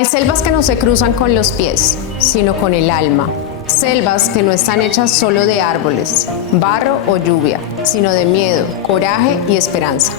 Hay selvas que no se cruzan con los pies, sino con el alma. Selvas que no están hechas solo de árboles, barro o lluvia, sino de miedo, coraje y esperanza.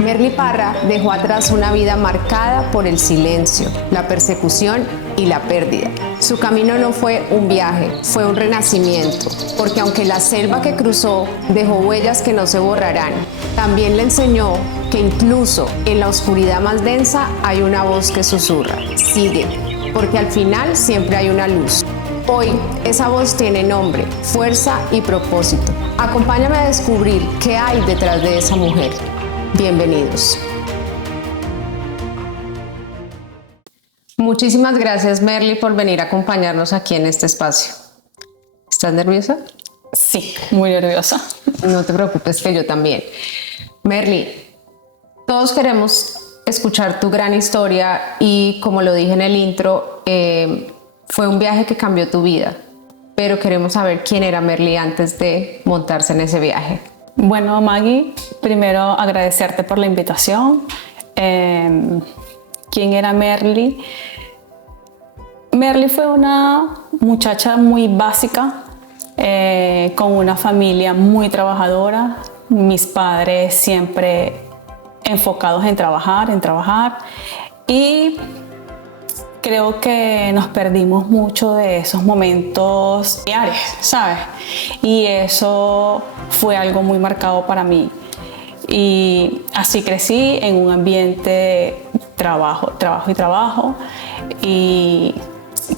Merly Parra dejó atrás una vida marcada por el silencio, la persecución y la pérdida. Su camino no fue un viaje, fue un renacimiento, porque aunque la selva que cruzó dejó huellas que no se borrarán, también le enseñó que incluso en la oscuridad más densa hay una voz que susurra: sigue, porque al final siempre hay una luz. Hoy esa voz tiene nombre, fuerza y propósito. Acompáñame a descubrir qué hay detrás de esa mujer. Bienvenidos. Muchísimas gracias, Merly, por venir a acompañarnos aquí en este espacio. ¿Estás nerviosa? Sí, muy nerviosa. No te preocupes, que yo también. Merly, todos queremos escuchar tu gran historia y, como lo dije en el intro, fue un viaje que cambió tu vida, pero queremos saber quién era Merly antes de montarse en ese viaje. Bueno, Maggie, primero agradecerte por la invitación. ¿Quién era Merly? Merly fue una muchacha muy básica, con una familia muy trabajadora. Mis padres siempre enfocados en trabajar. Y creo que nos perdimos mucho de esos momentos diarios, ¿sabes? Y eso fue algo muy marcado para mí. Y así crecí en un ambiente de trabajo. Y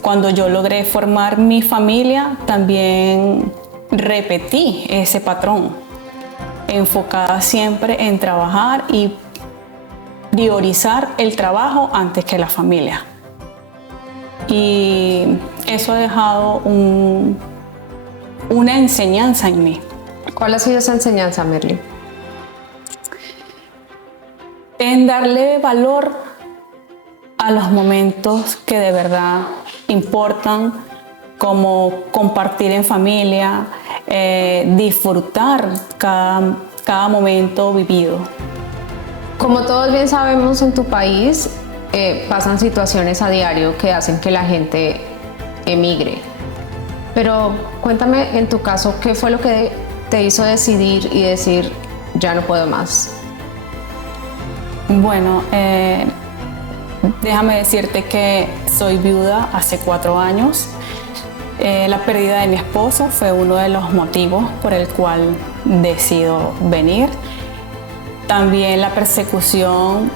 cuando yo logré formar mi familia, también repetí ese patrón, enfocada siempre en trabajar y priorizar el trabajo antes que la familia. Y eso ha dejado una enseñanza en mí. ¿Cuál ha sido esa enseñanza, Merly? En darle valor a los momentos que de verdad importan, como compartir en familia, disfrutar cada momento vivido. Como todos bien sabemos, en tu país pasan situaciones a diario que hacen que la gente emigre. Pero cuéntame, en tu caso, ¿qué fue lo que te hizo decidir y decir, ya no puedo más? Bueno, déjame decirte que soy viuda hace 4 años. La pérdida de mi esposo fue uno de los motivos por el cual decido venir. También la persecución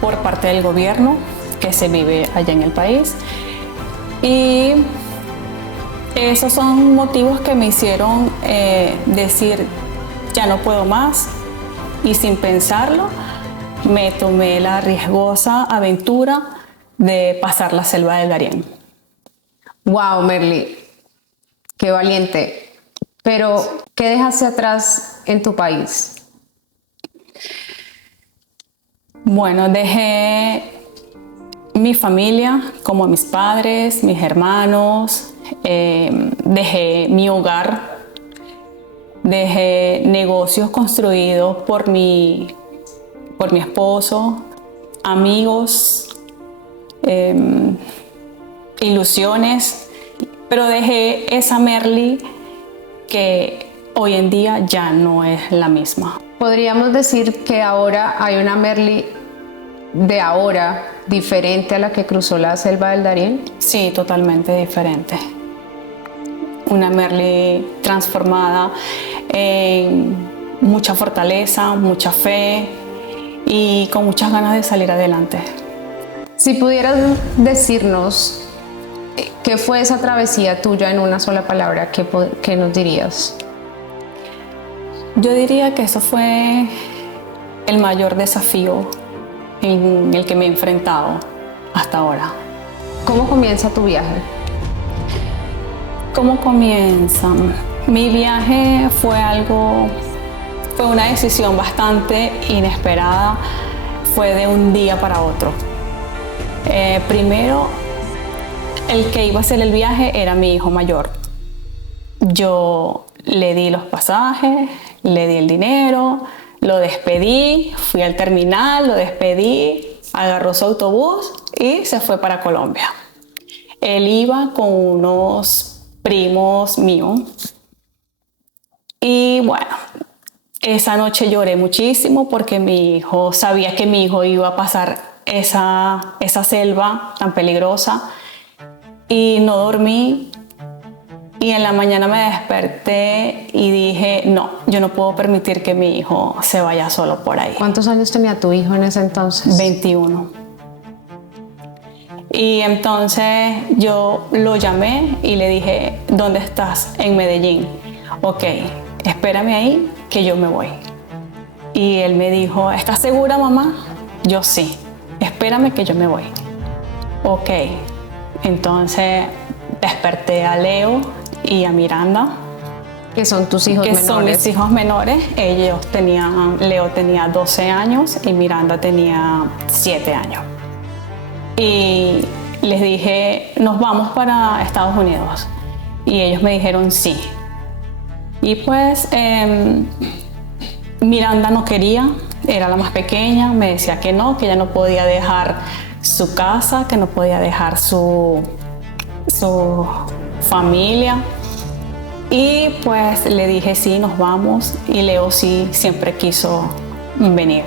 por parte del gobierno que se vive allá en el país. Y esos son motivos que me hicieron decir, ya no puedo más. Y sin pensarlo, me tomé la riesgosa aventura de pasar la selva del Darién. Wow, Merly, qué valiente. Pero, ¿qué dejaste atrás en tu país? Bueno, dejé mi familia, como mis padres, mis hermanos, dejé mi hogar, dejé negocios construidos por mi esposo, amigos, ilusiones, pero dejé esa Merly que hoy en día ya no es la misma. ¿Podríamos decir que ahora hay una Merly de ahora diferente a la que cruzó la selva del Darién? Sí, totalmente diferente. Una Merly transformada en mucha fortaleza, mucha fe y con muchas ganas de salir adelante. Si pudieras decirnos qué fue esa travesía tuya en una sola palabra, ¿qué nos dirías? Yo diría que eso fue el mayor desafío en el que me he enfrentado hasta ahora. ¿Cómo comienza tu viaje? ¿Cómo comienza? Mi viaje fue una decisión bastante inesperada, fue de un día para otro. Primero, el que iba a hacer el viaje era mi hijo mayor. Yo le di los pasajes, le di el dinero, lo despedí, fui al terminal, lo despedí, agarró su autobús y se fue para Colombia. Él iba con unos primos míos y bueno, esa noche lloré muchísimo porque sabía que mi hijo iba a pasar esa selva tan peligrosa y no dormí. Y en la mañana me desperté y dije, no, yo no puedo permitir que mi hijo se vaya solo por ahí. ¿Cuántos años tenía tu hijo en ese entonces? 21. Y entonces yo lo llamé y le dije, ¿dónde estás? En Medellín. Ok, espérame ahí que yo me voy. Y él me dijo, ¿estás segura, mamá? Yo sí, espérame que yo me voy. Ok, entonces desperté a Leo y a Miranda. Que son tus hijos menores. Que son mis hijos menores. Leo tenía 12 años y Miranda tenía 7 años. Y les dije, nos vamos para Estados Unidos. Y ellos me dijeron sí. Y pues Miranda no quería, era la más pequeña, me decía que no, que ella no podía dejar su casa, que no podía dejar su familia. Y pues le dije sí, nos vamos, y Leo sí siempre quiso venir.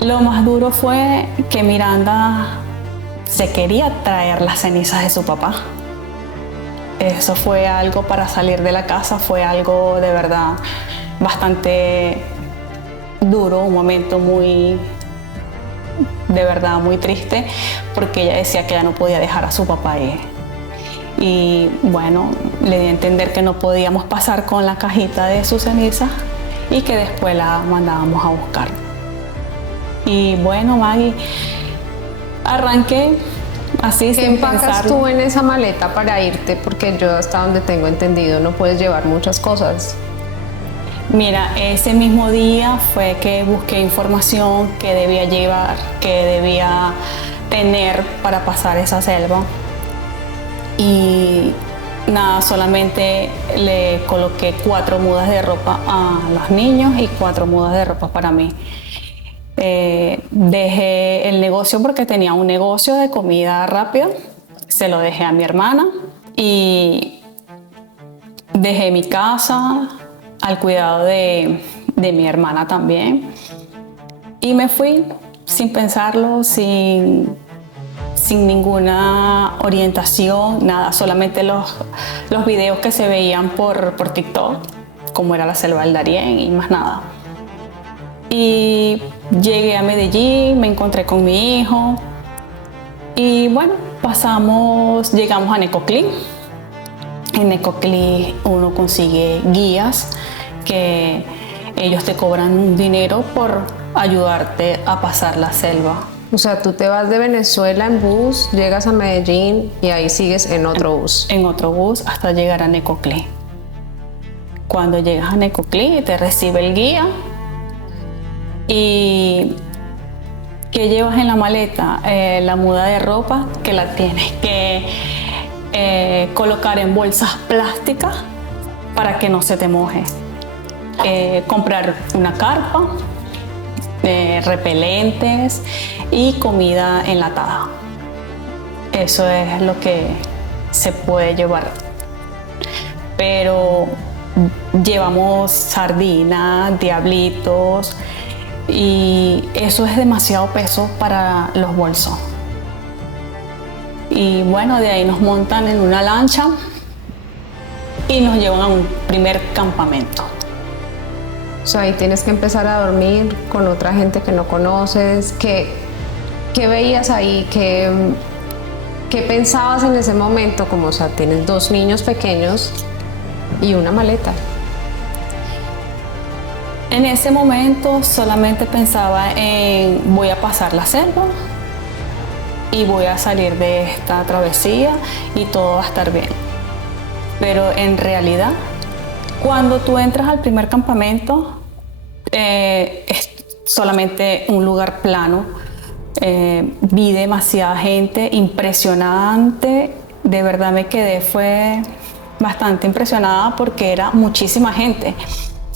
Lo más duro fue que Miranda se quería traer las cenizas de su papá. Eso fue algo para salir de la casa, fue algo de verdad bastante duro, un momento de verdad muy triste, porque ella decía que ya no podía dejar a su papá ahí. Y bueno, le di a entender que no podíamos pasar con la cajita de sus cenizas y que después la mandábamos a buscar. Y bueno, Maggie, arranqué así sin pensarlo. ¿Qué empacas tú en esa maleta para irte? Porque yo, hasta donde tengo entendido, no puedes llevar muchas cosas. Mira, ese mismo día fue que busqué información que debía llevar, que debía tener para pasar esa selva. Y nada, solamente le coloqué 4 mudas de ropa a los niños y 4 mudas de ropa para mí. Dejé el negocio porque tenía un negocio de comida rápida, se lo dejé a mi hermana y dejé mi casa al cuidado de mi hermana también. Y me fui sin pensarlo, sin ninguna orientación, nada, solamente los videos que se veían por TikTok, como era la selva del Darién y más nada. Y llegué a Medellín, me encontré con mi hijo y bueno, llegamos a Necoclí. En Necoclí uno consigue guías que ellos te cobran dinero por ayudarte a pasar la selva. O sea, tú te vas de Venezuela en bus, llegas a Medellín y ahí sigues en otro bus. En otro bus hasta llegar a Necoclí. Cuando llegas a Necoclí te recibe el guía. ¿Y qué llevas en la maleta? La muda de ropa, que la tienes que colocar en bolsas plásticas para que no se te moje. Comprar una carpa, repelentes y comida enlatada. Eso es lo que se puede llevar. Pero llevamos sardinas, diablitos, y eso es demasiado peso para los bolsos. Y bueno, de ahí nos montan en una lancha y nos llevan a un primer campamento. O sea, ahí tienes que empezar a dormir con otra gente que no conoces. ¿Qué veías ahí? ¿Qué pensabas en ese momento? Como, o sea, tienes 2 niños pequeños y una maleta. En ese momento solamente pensaba en voy a pasar la selva y voy a salir de esta travesía y todo va a estar bien. Pero en realidad, cuando tú entras al primer campamento, es solamente un lugar plano. Vi demasiada gente, impresionante. De verdad fue bastante impresionada porque era muchísima gente.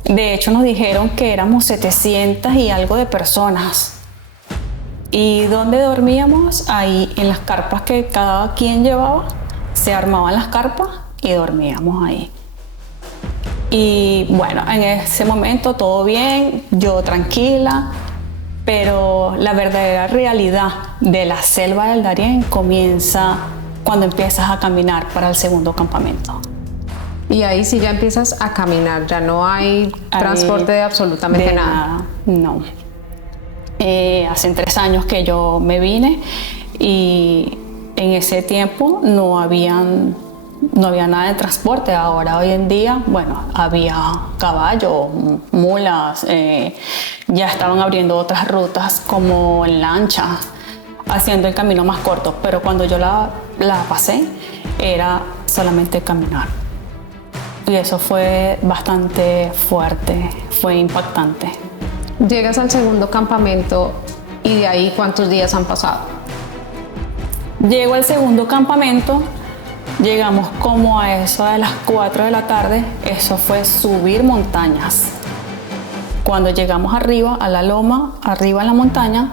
De hecho, nos dijeron que éramos 700 y algo de personas. ¿Y dónde dormíamos? Ahí en las carpas que cada quien llevaba, se armaban las carpas y dormíamos ahí. Y bueno, en ese momento todo bien, yo tranquila, pero la verdadera realidad de la selva del Darién comienza cuando empiezas a caminar para el segundo campamento. Y ahí sí ya empiezas a caminar, ya no hay transporte de absolutamente nada. No. Hace 3 años que yo me vine y en ese tiempo no había nada de transporte. Ahora, hoy en día, bueno, había caballos, mulas, ya estaban abriendo otras rutas como en lancha, haciendo el camino más corto, pero cuando yo la pasé era solamente caminar. Y eso fue bastante fuerte, fue impactante. Llegas al segundo campamento y de ahí ¿cuántos días han pasado? Llego al segundo campamento, llegamos como a eso de las 4 de la tarde, eso fue subir montañas. Cuando llegamos arriba, a la loma, arriba en la montaña,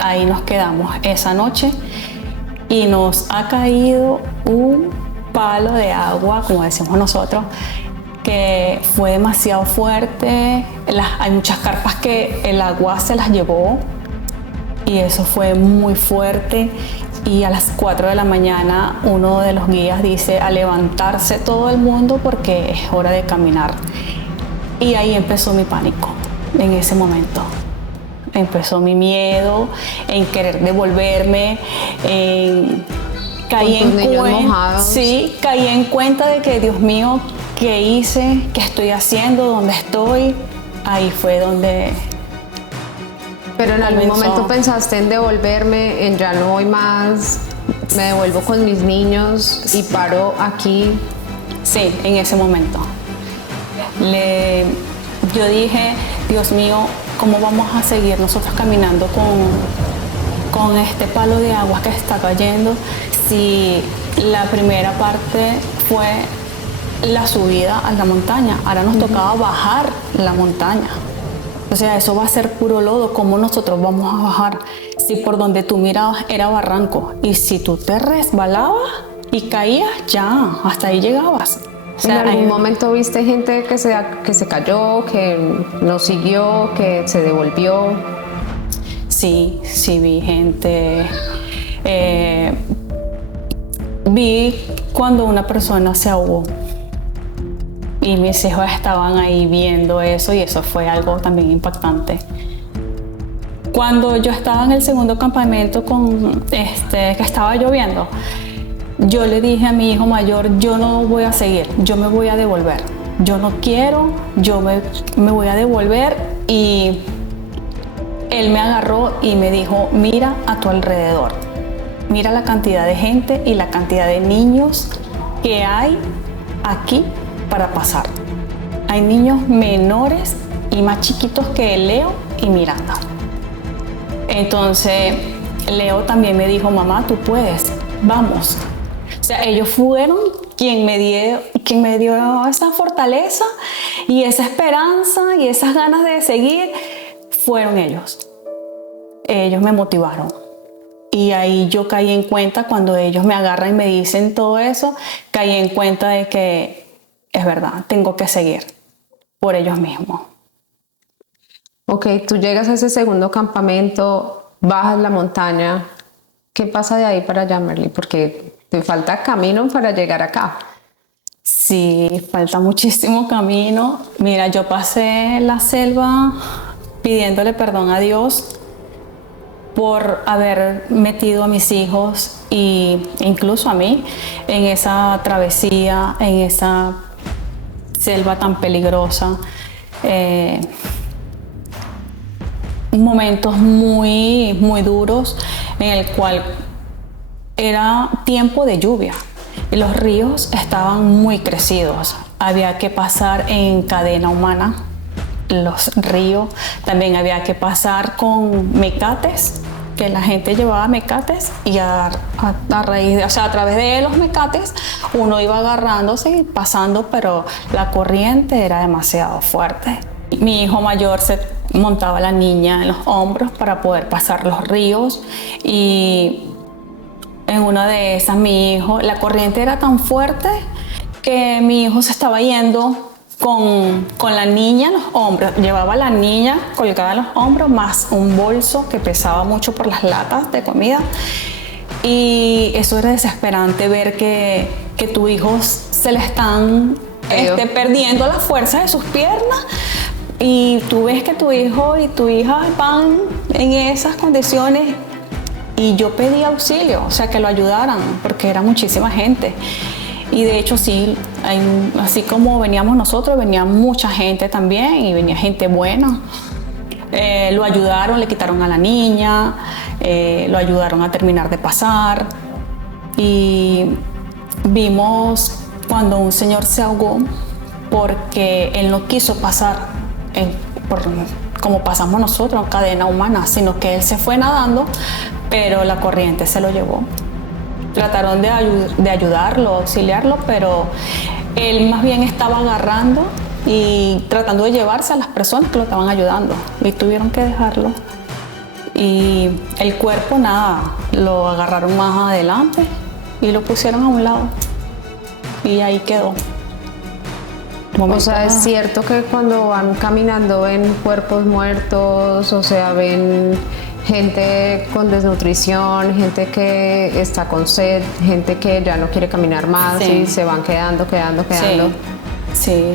ahí nos quedamos esa noche y nos ha caído un palo de agua, como decimos nosotros, que fue demasiado fuerte. Hay muchas carpas que el agua se las llevó y eso fue muy fuerte. Y a las 4 de la mañana uno de los guías dice a levantarse todo el mundo porque es hora de caminar. Y ahí empezó mi pánico, en ese momento. Empezó mi miedo en querer devolverme, caí en cuenta de que, Dios mío, ¿qué hice? ¿Qué estoy haciendo? ¿Dónde estoy? Ahí fue donde... Pero en algún momento pensaste en devolverme, en ya no voy más, me devuelvo con mis niños y paro aquí. Sí, en ese momento. Yo dije, Dios mío, ¿cómo vamos a seguir nosotros caminando con este palo de agua que está cayendo si la primera parte fue la subida a la montaña? Ahora nos tocaba bajar la montaña. O sea, eso va a ser puro lodo. ¿Cómo nosotros vamos a bajar? Si por donde tú mirabas era barranco y si tú te resbalabas y caías, ya, hasta ahí llegabas. O sea, ¿en algún momento viste gente que se cayó, que no siguió, que se devolvió? Sí, vi gente. Vi cuando una persona se ahogó. Y mis hijos estaban ahí viendo eso y eso fue algo también impactante. Cuando yo estaba en el segundo campamento que estaba lloviendo, yo le dije a mi hijo mayor, yo no voy a seguir, yo me voy a devolver. Yo no quiero, yo me voy a devolver. Y él me agarró y me dijo, mira a tu alrededor. Mira la cantidad de gente y la cantidad de niños que hay aquí para pasar. Hay niños menores y más chiquitos que Leo y Miranda. Entonces Leo también me dijo, mamá, tú puedes, vamos. O sea, ellos fueron quien me dio esa fortaleza y esa esperanza y esas ganas de seguir. Fueron ellos. Ellos me motivaron. Y ahí yo caí en cuenta, cuando ellos me agarran y me dicen todo eso, caí en cuenta de que es verdad, tengo que seguir por ellos mismos. Ok, tú llegas a ese segundo campamento, bajas la montaña. ¿Qué pasa de ahí para allá, Merly? Porque te falta camino para llegar acá. Sí, falta muchísimo camino. Mira, yo pasé la selva pidiéndole perdón a Dios por haber metido a mis hijos e incluso a mí en esa travesía, en esa selva tan peligrosa. Momentos muy, muy duros en el cual era tiempo de lluvia y los ríos estaban muy crecidos. Había que pasar en cadena humana los ríos. También había que pasar con mecates, que la gente llevaba mecates y a través de los mecates uno iba agarrándose y pasando, pero la corriente era demasiado fuerte. Mi hijo mayor montaba a la niña en los hombros para poder pasar los ríos, y en una de esas mi hijo, la corriente era tan fuerte que mi hijo se estaba yendo con la niña en los hombros. Llevaba a la niña colgada en los hombros más un bolso que pesaba mucho por las latas de comida, y eso era desesperante, ver que tu hijo se le están perdiendo la fuerza de sus piernas, y tú ves que tu hijo y tu hija van en esas condiciones, y yo pedí auxilio, o sea, que lo ayudaran, porque era muchísima gente. Y de hecho sí, así como veníamos nosotros, venía mucha gente también, y venía gente buena. Lo ayudaron, le quitaron a la niña, lo ayudaron a terminar de pasar, y vimos cuando un señor se ahogó porque él no quiso pasar como pasamos nosotros en cadena humana, sino que él se fue nadando, pero la corriente se lo llevó. Trataron de ayudarlo, auxiliarlo, pero él más bien estaba agarrando y tratando de llevarse a las personas que lo estaban ayudando, y tuvieron que dejarlo. Y el cuerpo, nada, lo agarraron más adelante y lo pusieron a un lado, y ahí quedó. O sea, es cierto que cuando van caminando ven cuerpos muertos, o sea, ven gente con desnutrición, gente que está con sed, gente que ya no quiere caminar más, sí, y se van quedando. Sí.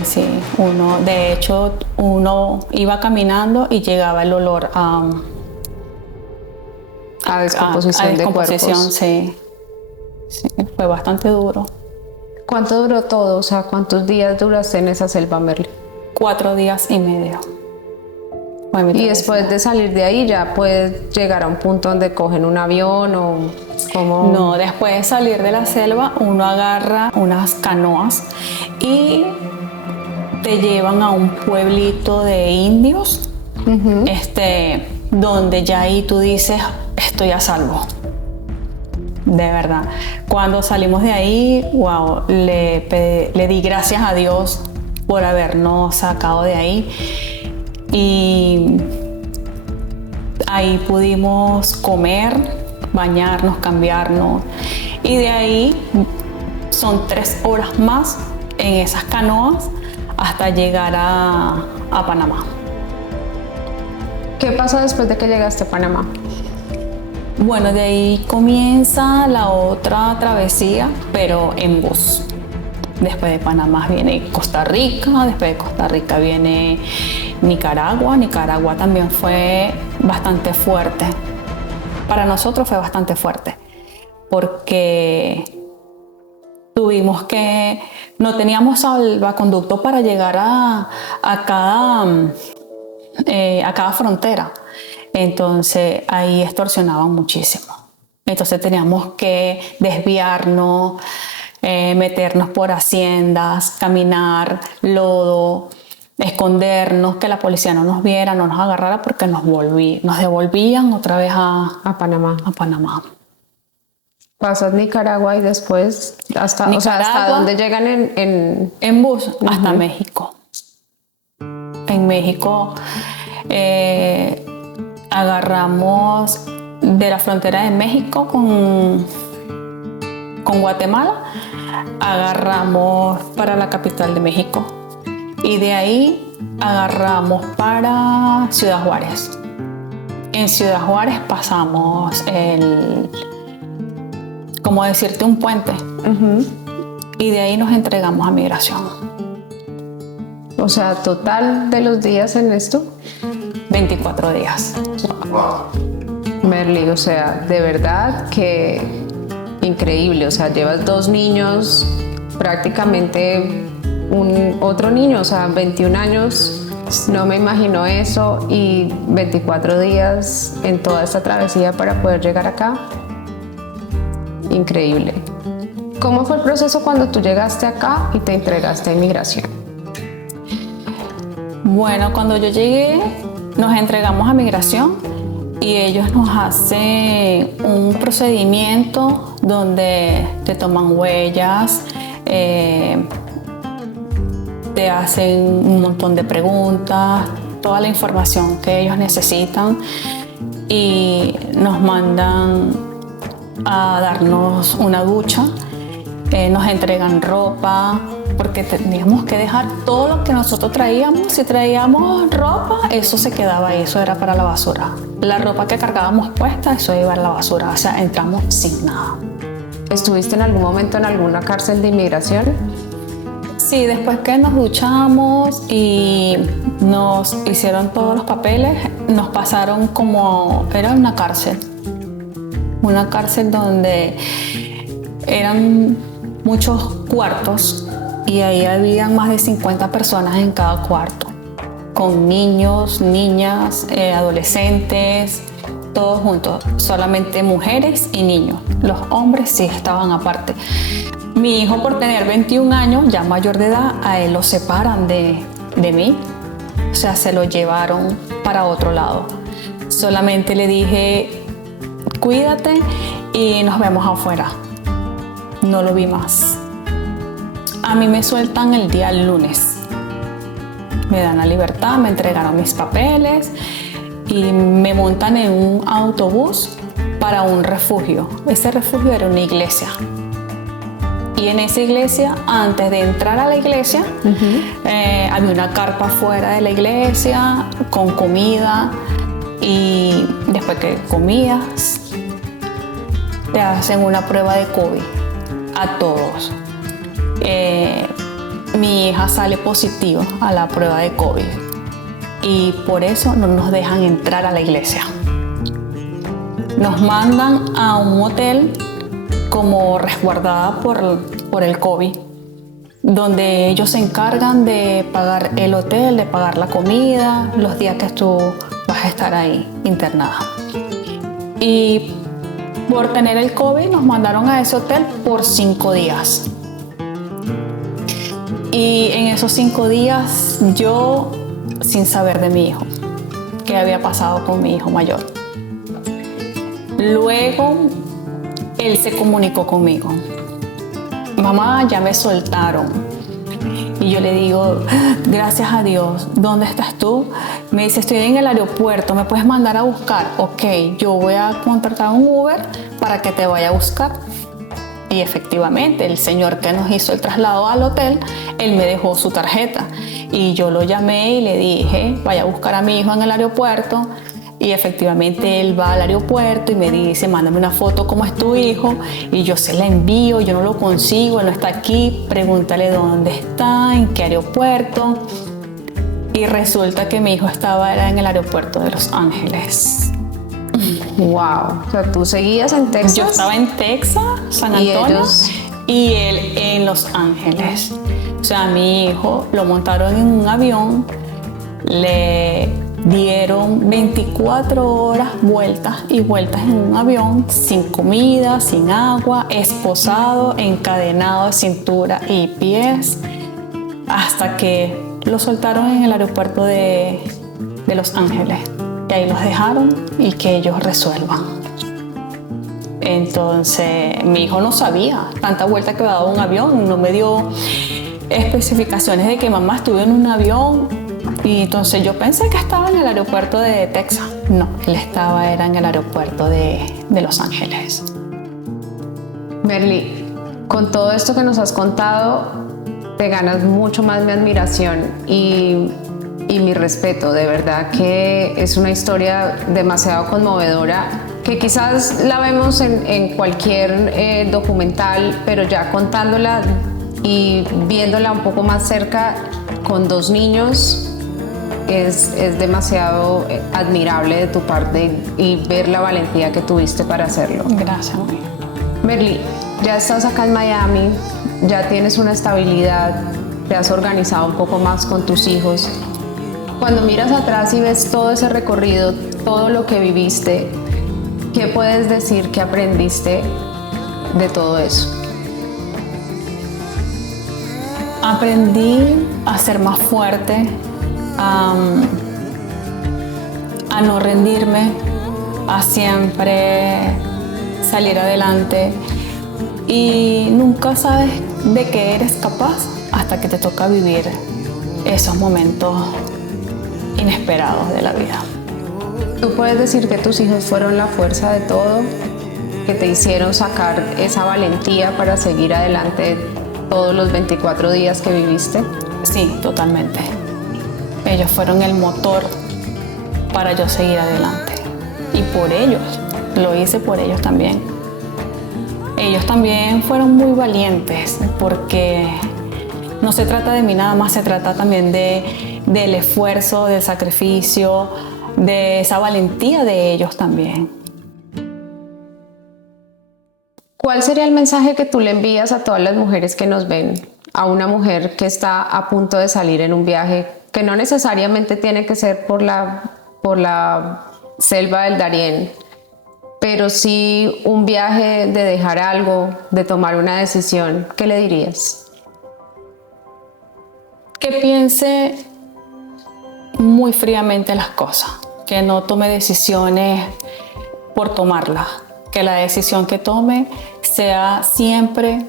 De hecho, uno iba caminando y llegaba el olor a descomposición de cuerpos. Sí, fue bastante duro. ¿Cuánto duró todo? O sea, ¿cuántos días duraste en esa selva, Merly? 4 días y medio. Y después de salir de ahí ya puedes llegar a un punto donde cogen un avión o cómo. No, después de salir de la selva uno agarra unas canoas y te llevan a un pueblito de indios, donde ya ahí tú dices, estoy a salvo. De verdad. Cuando salimos de ahí, wow, le di gracias a Dios por habernos sacado de ahí. Y ahí pudimos comer, bañarnos, cambiarnos, y de ahí son 3 horas más en esas canoas hasta llegar a Panamá. ¿Qué pasa después de que llegaste a Panamá? Bueno, de ahí comienza la otra travesía, pero en bus. Después de Panamá viene Costa Rica, después de Costa Rica viene Nicaragua. Nicaragua también fue bastante fuerte. Para nosotros fue bastante fuerte, porque no teníamos salvaconducto para llegar a cada frontera. Entonces ahí extorsionaban muchísimo. Entonces teníamos que desviarnos, meternos por haciendas, caminar, lodo, escondernos, que la policía no nos viera, no nos agarrara, porque nos devolvían otra vez a Panamá. Pasas Nicaragua y después hasta dónde llegan en bus, hasta México. En México agarramos de la frontera de México con Guatemala, agarramos para la capital de México, y de ahí agarramos para Ciudad Juárez. En Ciudad Juárez pasamos como decirte, un puente, y de ahí nos entregamos a migración. O sea, total de los días en esto, 24 días. Merly, o sea, de verdad que increíble. O sea, llevas 2 niños, prácticamente otro niño, o sea, 21 años, no me imagino eso, y 24 días en toda esta travesía para poder llegar acá. Increíble. ¿Cómo fue el proceso cuando tú llegaste acá y te entregaste a inmigración? Bueno, cuando yo llegué, nos entregamos a migración, y ellos nos hacen un procedimiento donde te toman huellas, te hacen un montón de preguntas, toda la información que ellos necesitan y nos mandan a darnos una ducha, nos entregan ropa, porque teníamos que dejar todo lo que nosotros traíamos. Si traíamos ropa, eso se quedaba ahí, eso era para la basura. La ropa que cargábamos puesta, eso iba a la basura, o sea, entramos sin nada. ¿Estuviste en algún momento en alguna cárcel de inmigración? Sí, después que nos duchamos y nos hicieron todos los papeles, nos pasaron como, era una cárcel donde eran muchos cuartos y ahí había más de 50 personas en cada cuarto, con niños, niñas, adolescentes, todos juntos, solamente mujeres y niños. Los hombres sí estaban aparte. Mi hijo, por tener 21 años, ya mayor de edad, a él lo separan de mí, o sea, se lo llevaron para otro lado. Solamente le dije, cuídate y nos vemos afuera. No lo vi más. A mí me sueltan el día lunes. Me dan la libertad, me entregaron mis papeles y me montan en un autobús para un refugio. Ese refugio era una iglesia. Y en esa iglesia, antes de entrar a la iglesia, había una carpa fuera de la iglesia con comida, y después que comías, te hacen una prueba de COVID a todos. Mi hija sale positiva a la prueba de COVID y por eso no nos dejan entrar a la iglesia. Nos mandan a un hotel como resguardada por el COVID, donde ellos se encargan de pagar el hotel, de pagar la comida, los días que tú vas a estar ahí internada. Y por tener el COVID nos mandaron a ese hotel por 5 días. Y en esos 5 días yo, sin saber de mi hijo, qué había pasado con mi hijo mayor. Luego él se comunicó conmigo. Mamá, ya me soltaron. Y yo le digo, gracias a Dios, ¿dónde estás tú? Me dice, estoy en el aeropuerto, ¿me puedes mandar a buscar? Ok, yo voy a contratar un Uber para que te vaya a buscar. Y efectivamente, el señor que nos hizo el traslado al hotel, él me dejó su tarjeta. Y yo lo llamé y le dije, vaya a buscar a mi hijo en el aeropuerto. Y efectivamente él va al aeropuerto y me dice, mándame una foto, ¿cómo es tu hijo? Y yo se la envío, yo no lo consigo, él no está aquí, pregúntale dónde está, en qué aeropuerto. Y resulta que mi hijo era en el aeropuerto de Los Ángeles. Wow. O sea, tú seguías en Texas. Yo estaba en Texas, San Antonio, y él en Los Ángeles. O sea, a mi hijo lo montaron en un avión, le dieron 24 horas vueltas y vueltas en un avión, sin comida, sin agua, esposado, encadenado de cintura y pies, hasta que lo soltaron en el aeropuerto de Los Ángeles. Y ahí los dejaron y que ellos resuelvan. Entonces, mi hijo no sabía tanta vuelta que había dado un avión, no me dio especificaciones de que mamá estuve en un avión. Y entonces yo pensé que estaba en el aeropuerto de Texas. No, él era en el aeropuerto de Los Ángeles. Merly, con todo esto que nos has contado, te ganas mucho más mi admiración y mi respeto. De verdad que es una historia demasiado conmovedora, que quizás la vemos en cualquier documental, pero ya contándola y viéndola un poco más cerca con 2 niños, es demasiado admirable de tu parte y ver la valentía que tuviste para hacerlo. Gracias. Merly, ya estás acá en Miami, ya tienes una estabilidad, te has organizado un poco más con tus hijos. Cuando miras atrás y ves todo ese recorrido, todo lo que viviste, ¿qué puedes decir que aprendiste de todo eso? Aprendí a ser más fuerte, a no rendirme, a siempre salir adelante, y nunca sabes de qué eres capaz hasta que te toca vivir esos momentos inesperados de la vida. ¿Tú puedes decir que tus hijos fueron la fuerza de todo, que te hicieron sacar esa valentía para seguir adelante todos los 24 días que viviste? Sí, totalmente. Ellos fueron el motor para yo seguir adelante. Y por ellos, lo hice por ellos también. Ellos también fueron muy valientes, porque no se trata de mí nada más, se trata también del esfuerzo, del sacrificio, de esa valentía de ellos también. ¿Cuál sería el mensaje que tú le envías a todas las mujeres que nos ven? A una mujer que está a punto de salir en un viaje, que no necesariamente tiene que ser por la selva del Darién, pero sí un viaje de dejar algo, de tomar una decisión. ¿Qué le dirías? Que piense muy fríamente las cosas, que no tome decisiones por tomarlas, que la decisión que tome sea siempre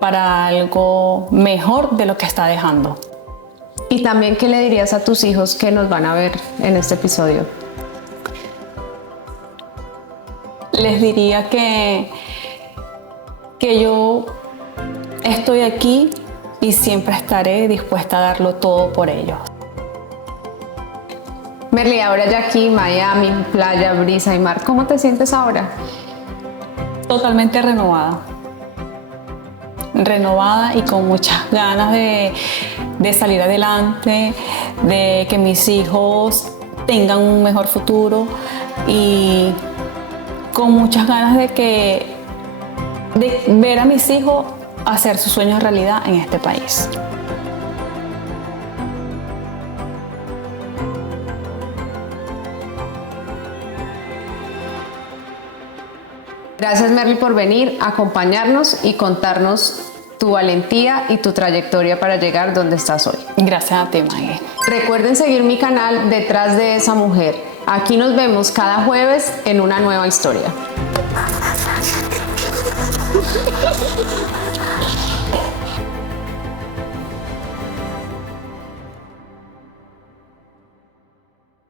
para algo mejor de lo que está dejando. Y también, ¿qué le dirías a tus hijos que nos van a ver en este episodio? Les diría que yo estoy aquí y siempre estaré dispuesta a darlo todo por ellos. Merly, ahora ya aquí, Miami, playa, brisa y mar, ¿cómo te sientes ahora? Totalmente renovada. Renovada y con muchas ganas de salir adelante, de que mis hijos tengan un mejor futuro y con muchas ganas de ver a mis hijos hacer sus sueños realidad en este país. Gracias, Merly, por venir, acompañarnos y contarnos tu valentía y tu trayectoria para llegar donde estás hoy. Gracias a ti, Maggie. Recuerden seguir mi canal Detrás de esa mujer. Aquí nos vemos cada jueves en una nueva historia.